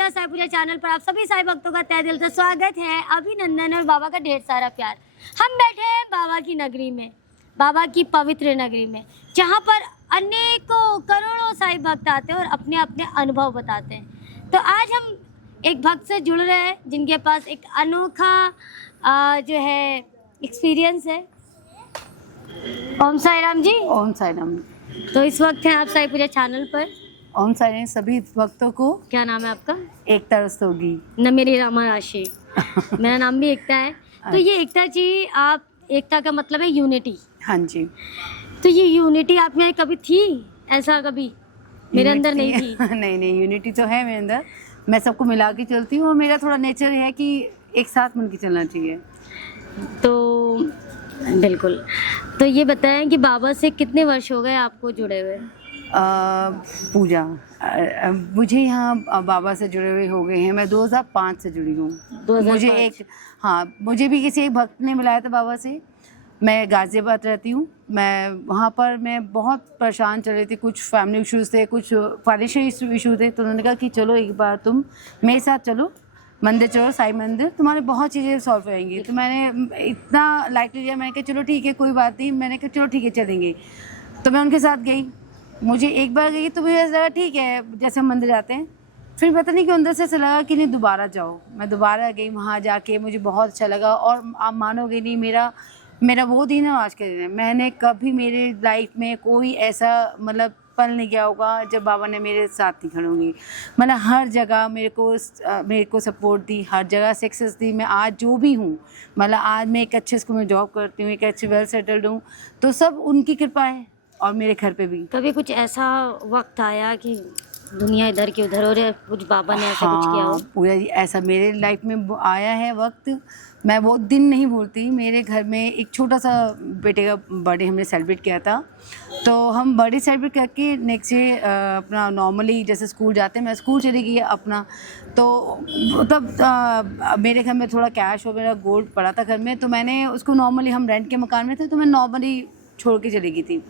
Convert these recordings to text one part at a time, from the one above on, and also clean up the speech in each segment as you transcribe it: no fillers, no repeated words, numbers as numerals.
पूजा साई पूजा channel पर आप सभी साई भक्तों का तहे दिल से स्वागत है। अभिनंदन और बाबा का ढेर सारा प्यार। हम बैठे हैं बाबा की नगरी में, बाबा की पवित्र नगरी में, जहाँ पर अनेकों करोड़ों साई भक्त आते हैं और अपने अपने अनुभव बताते हैं। तो आज हम एक भक्त से जुड़ रहे हैं जिनके पास एक अनोखा जो है एक्सपीरियंस है। ओम साई राम जी। ओम साई राम। तो इस वक्त हैं आप साई पूजा चैनल पर। ओम साई राम सभी भक्तों को। क्या नाम है आपका? एकता रस्तोगी। न मेरी रामा राशि। मेरा नाम भी एकता है। तो ये एकता जी, आप एकता का मतलब है यूनिटी। हाँ जी। तो ये यूनिटी आप में कभी थी? ऐसा कभी मेरे अंदर नहीं थी। नहीं, यूनिटी तो है मेरे अंदर। मैं सबको मिला के चलती हूँ और मेरा थोड़ा नेचर है कि एक साथ मिलकर चलना चाहिए। तो बिल्कुल। तो ये बताएं कि बाबा से कितने वर्ष हो गए आपको जुड़े हुए? पूजा मुझे यहाँ बाबा से जुड़े हुए हो गए हैं। मैं 2005 से जुड़ी हूँ। मुझे भी किसी एक भक्त ने मिलाया था बाबा से। मैं गाज़ियाबाद रहती हूँ। मैं वहाँ पर मैं बहुत परेशान चल रही थी, कुछ फैमिली इश्यूज़ थे, कुछ फाइनेंशियल इशू थे। तो उन्होंने कहा कि चलो एक बार तुम मेरे साथ चलो, मंदिर चलो, साई मंदिर, तुम्हारे बहुत चीज़ें सॉल्व होएंगी। तो मैंने इतना लाइटली लिया। मैंने कहा चलो ठीक है, कोई बात नहीं। मैंने कहा चलो ठीक है, चलेंगे। तो मैं उनके साथ गई। मुझे एक बार गई तो मुझे ऐसा लगा ठीक है, जैसे हम मंदिर जाते हैं। फिर पता नहीं कि अंदर से ऐसा लगा कि नहीं दोबारा जाओ। मैं दोबारा गई, वहाँ जाके मुझे बहुत अच्छा लगा। और आप मानोगे नहीं, मेरा वो दिन है आज के दिन है। मैंने कभी मेरे लाइफ में कोई ऐसा मतलब पल नहीं गया होगा जब बाबा ने मेरे साथ नहीं खड़े होंगे। मतलब हर जगह मेरे को सपोर्ट दी, हर जगह सक्सेस दी। मैं आज जो भी हूँ, मतलब आज मैं एक अच्छे स्कूल में जॉब करती हूँ, एक अच्छी वेल सेटल्ड हूँ, तो सब उनकी कृपा है। और मेरे घर पे भी कभी कुछ ऐसा वक्त आया कि दुनिया इधर की उधर हो रही है, कुछ बाबा ने ऐसा कुछ किया हो? पूरा ऐसा मेरे लाइफ में आया है वक्त। मैं वो दिन नहीं भूलती। मेरे घर में एक छोटा सा बेटे का बर्थडे हमने सेलिब्रेट किया था। तो हम बर्थडे सेलिब्रेट करके नेक्स्ट डे अपना नॉर्मली जैसे स्कूल जाते हैं, मैं स्कूल चली गई अपना। तो तब मेरे घर में थोड़ा कैश और मेरा गोल्ड पड़ा था घर में। तो मैंने उसको नॉर्मली, हम रेंट के मकान में थे, तो मैं नॉर्मली छोड़ के चली गई थी।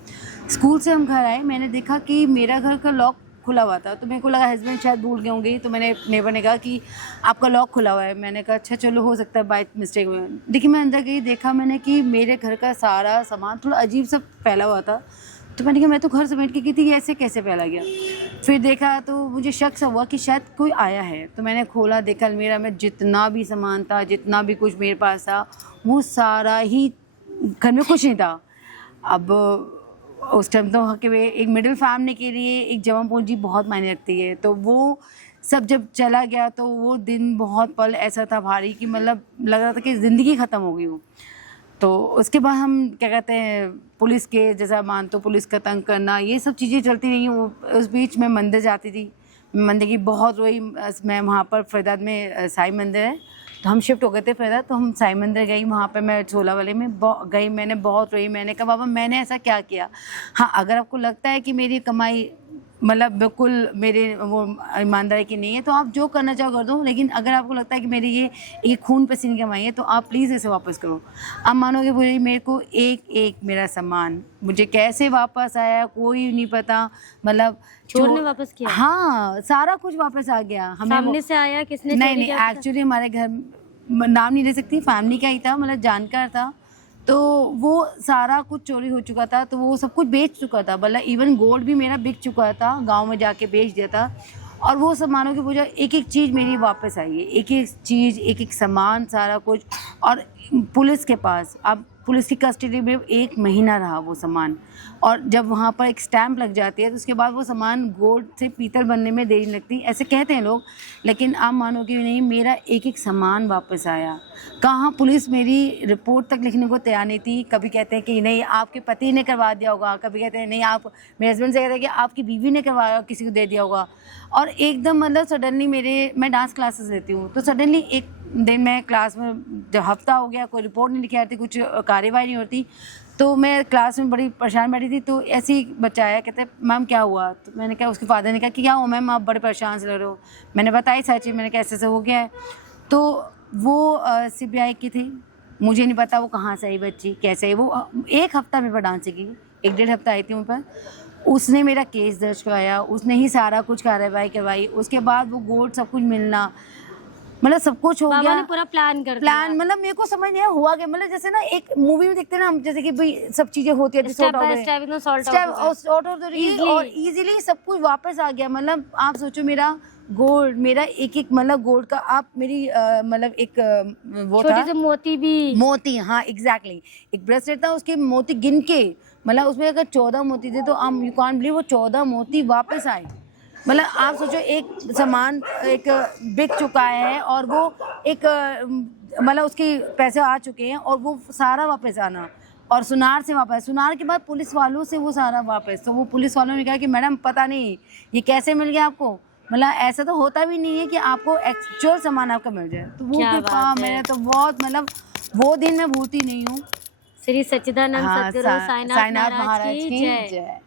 स्कूल से हम घर आए, मैंने देखा कि मेरा घर का लॉक खुला हुआ था। तो मेरे को लगा हस्बैंड शायद भूल गए होंगे। तो मैंने नेबर ने कहा कि आपका लॉक खुला हुआ है। मैंने कहा अच्छा चलो, हो सकता है बाय मिस्टेक हुआ। देखिए मैं अंदर गई, देखा मैंने कि मेरे घर का सारा सामान थोड़ा अजीब सा फैला हुआ था। तो मैंने कहा मैं तो घर समेट के गई थी, ऐसे कैसे फैला गया? फिर देखा तो मुझे शक सा हुआ कि शायद कोई आया है। तो मैंने खोला, देखा अलमीरा में जितना भी सामान था, जितना भी कुछ मेरे पास था, वो सारा ही, घर में कुछ नहीं था। अब उस टाइम तो कि एक मिडिल फैमिली के लिए एक जमा पूंजी बहुत मायने रखती है। तो वो सब जब चला गया तो वो दिन, बहुत पल ऐसा था भारी कि मतलब लग रहा था कि ज़िंदगी ख़त्म हो गई वो। तो उसके बाद हम क्या कहते हैं, पुलिस के जैसा मान, तो पुलिस का तंग करना, ये सब चीज़ें चलती रही। वो उस बीच मैं मंदिर जाती थी, मंदिर की बहुत रोई। मैं वहाँ पर फरीदाबाद में साई मंदिर है, तो हम शिफ्ट हो गए थे फरीदाबाद। तो हम साई मंदिर गई, वहाँ पे मैं छोला वाले में गई। मैंने बहुत रोई। मैंने कहा बाबा मैंने ऐसा क्या किया? हाँ, अगर आपको लगता है कि मेरी कमाई मतलब बिल्कुल मेरे वो ईमानदारी की नहीं है, तो आप जो करना चाहो कर दो। लेकिन अगर आपको लगता है कि मेरी ये खून पसीने की कमाई है, तो आप प्लीज़ इसे वापस करो। आप मानोगे बोले, मेरे को एक मेरा सामान मुझे कैसे वापस आया कोई नहीं पता। मतलब चोर ने वापस किया? हाँ, सारा कुछ वापस आ गया। हमें सामने से आया? किसने? नहीं, एक्चुअली हमारे घर, नाम नहीं ले सकती, फैमिली का ही था, मतलब जानकार था। तो वो सारा कुछ चोरी हो चुका था। तो वो सब कुछ बेच चुका था, मतलब इवन गोल्ड भी मेरा बिक चुका था, गांव में जाके बेच दिया था। और वो सामानों की वजह एक एक चीज़ मेरी वापस आई है, एक एक चीज़, एक एक सामान, सारा कुछ। और पुलिस के पास, अब पुलिस की कस्टडी में 1 महीना रहा वो सामान। और जब वहाँ पर एक स्टैंप लग जाती है, तो उसके बाद वो सामान गोल्ड से पीतल बनने में देरी लगती, ऐसे कहते हैं लोग। लेकिन आप मानोगे नहीं, मेरा एक एक सामान वापस आया। कहाँ पुलिस मेरी रिपोर्ट तक लिखने को तैयार नहीं थी। कभी कहते हैं कि नहीं आपके पति ने करवा दिया होगा, कभी कहते हैं नहीं आप, मेरे हस्बैंड से कहते हैं कि आपकी बीवी ने करवाया, किसी को दे दिया होगा। और एकदम मतलब सडनली मैं डांस क्लासेस लेती हूँ, तो सडनली एक दिन मैं क्लास में, जब हफ्ता हो गया कोई रिपोर्ट नहीं लिखी आती, कुछ कार्यवाही नहीं होती, तो मैं क्लास में बड़ी परेशान बैठी थी। तो ऐसे ही बच्चा आया, कहते मैम क्या हुआ? तो मैंने कहा, उसके फादर ने कहा कि क्या हुआ मैम, आप बड़े परेशान से लग रहे हो। मैंने बताई सर जी, मैंने कहा ऐसे हो गया है। तो वो CBI की थी, मुझे नहीं पता वो कहाँ से आई बच्ची, कैसे आई। वो 1 हफ्ता मेरे पास डांस सीखी, 1 डेढ़ हफ्ता आई थी वहाँ पर। उसने मेरा केस दर्ज कराया, उसने ही सारा कुछ कार्रवाई करवाई। उसके बाद वो गोल्ड सब कुछ मिलना, मतलब सब कुछ हो बाबा गया। ने पूरा प्लान कर प्लान मतलब मेरे को समझ नहीं आया हुआ क्या, मतलब जैसे ना एक मूवी में देखते हैं ना हम, जैसे कि भाई सब चीजें होती है स्टेप बाय स्टेप एकदम सॉल्व और इजीली सब कुछ वापस आ गया। मतलब आप सोचो मेरा गोल्ड, मेरा एक मतलब गोल्ड का, आप मेरी मतलब एक वो छोटे था से मोती भी। मोती, हाँ एग्जैक्टली, एक ब्रेसलेट था, उसके मोती गिन के, मतलब उसमें अगर 14 मोती थे तो आप यू कांट बिलीव वो 14 मोती वापस आए। मतलब आप सोचो एक सामान एक बिक चुका है और वो एक मतलब उसके पैसे आ चुके हैं और वो सारा वापस आना, और सुनार से वापस, सुनार के बाद पुलिस वालों से वो सारा वापस। तो वो पुलिस वालों ने कहा कि मैडम पता नहीं ये कैसे मिल गया आपको, मतलब ऐसा तो होता भी नहीं है कि आपको एक्चुअल सामान आपका मिल जाए। तो वो क्या कृपा बात है। मैंने तो बहुत, मतलब वो दिन मैं भूलती नहीं हूँ। श्री सच्चिदानंद हाँ, सद्गुरु साईनाथ महाराज की जय।